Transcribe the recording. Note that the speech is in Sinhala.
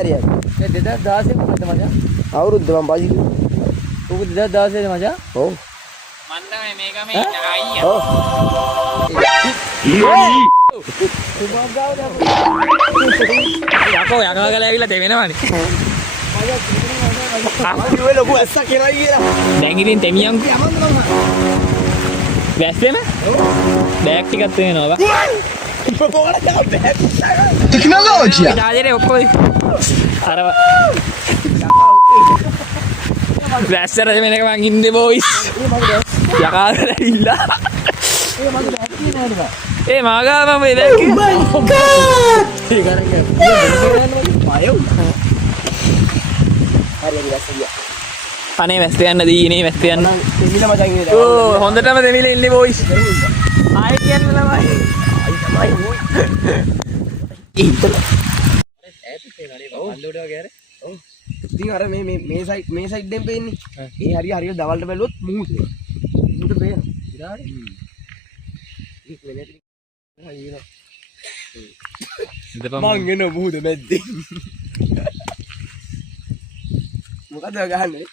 හරියට. ඒ 2016 මොකද මචං? අවුරුද්ද මම බාජි. ඔක 2016 මචං? ඔව්. මන් තමයි මේක මේ ඉන්න අයියා. ඔව්. යකෝ යකා ගල ඇවිල්ලා දෙවෙනවනේ. අම්මේ ලොකු ඇස්සක් එනවා කියලා. දැන් ඉතින් තෙමියන්කෝ වැස්සෙම? බෑග් ටිකක් වෙනවා බා. ටෙක්නොලොජිය. ඩාජරේ ඔක්කොම අර වැස්සර දෙමෙනක මං ඉන්නේ බොයිස්. යකා ගල ඇවිල්ලා. ඒ මාගා මම දැක්කේ. Oh my god. ඒ කරන්නේ. අනේ වැස්ස යන්න දීනේ වැස්ස යන්න. දෙමිල මචං ඉන්නේ. ඕ හොඳටම දෙමිල ඉන්නේ බොයිස්. ආයි කියන්න ළමයි. ආයි තමයි. ඉතින් අර මේ සයිඩ් දෙම් පේන්නේ. මේ හරියට දවල්ට බැලුවොත් මූද පේනවා. මං එන මූද මැද්දේ. මොකද ගහන්නේ?